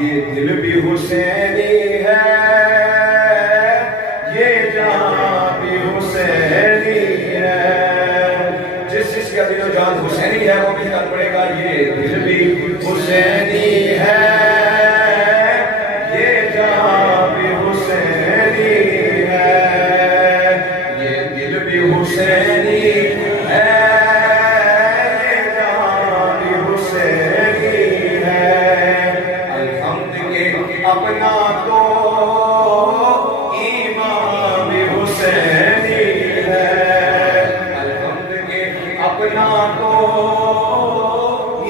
یہ دل بھی حسینی ہے، یہ جان بھی حسینی ہے۔ جس کا دل و جان حسینی ہے وہ بھی کر پڑے گا یہ دل بھی حسینی ہے، یہ جان بھی حسینی ہے، یہ دل بھی حسینی ہے، یہ جان بھی حسینی ہے۔ الحمد کے اپنا تو ایمان بھی حسینی ہے، الحمد کے اپنا تو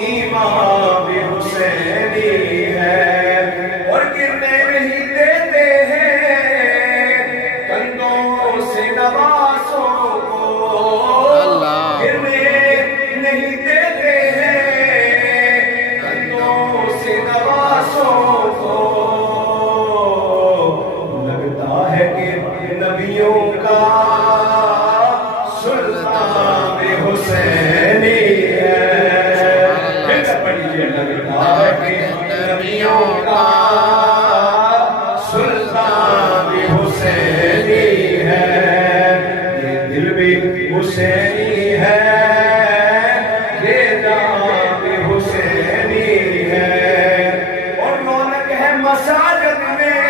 ایمان بھی حسینی ہے، اور گرنے نہیں دیتے ہیں کندھوں سے نوازوں کو، گرنے نہیں دیتے ہیں کندھوں سے نوازوں کو۔ لگتا ہے کہ نبیوں کا سلطان بھی حسینی ہے، لگتا ہے کہ نبیوں کا سلطان بھی حسینی ہے، یہ دل بھی حسینی ہے، یہ جان بھی حسینی ہے، اور رونق ہے مساجد میں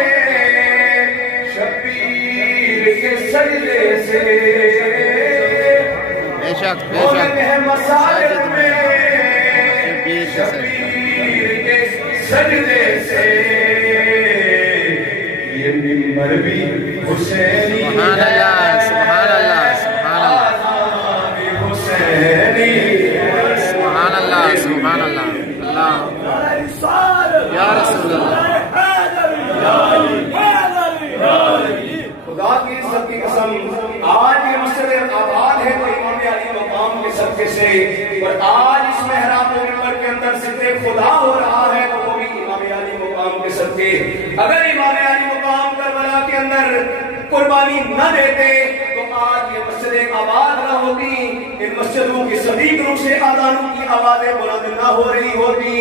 شبیر کے سجدے سے، رونق ہے مساجد میں شبیر کے سجدے سے، یہ ممبر بھی حسینی ہے، سبحان اللہ سبحان اللہ سبحان اللہ آذان بھی حسینی ہے، سبحان اللہ سبحان اللہ اللہ یا رسول اللہ۔ خدا کی سب کی قسم آج یہ مسجد آباد ہے تو امام علی مقام کے صدقے سے، اور آج اس محراب منبر کے اندر ذکر خدا ہو رہا ہے تو وہ بھی امام علی مقام کے صدقے۔ اگر امام علی مقام کربلا کے اندر قربانی نہ دیتے تو آج یہ مسجد آباد نہ ہوتی، ان مسجدوں کی صدیقوں سے آذانوں کی آوازیں بلند نہ ہو رہی ہوتی،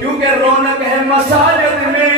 کیونکہ رونق ہے مساجد میں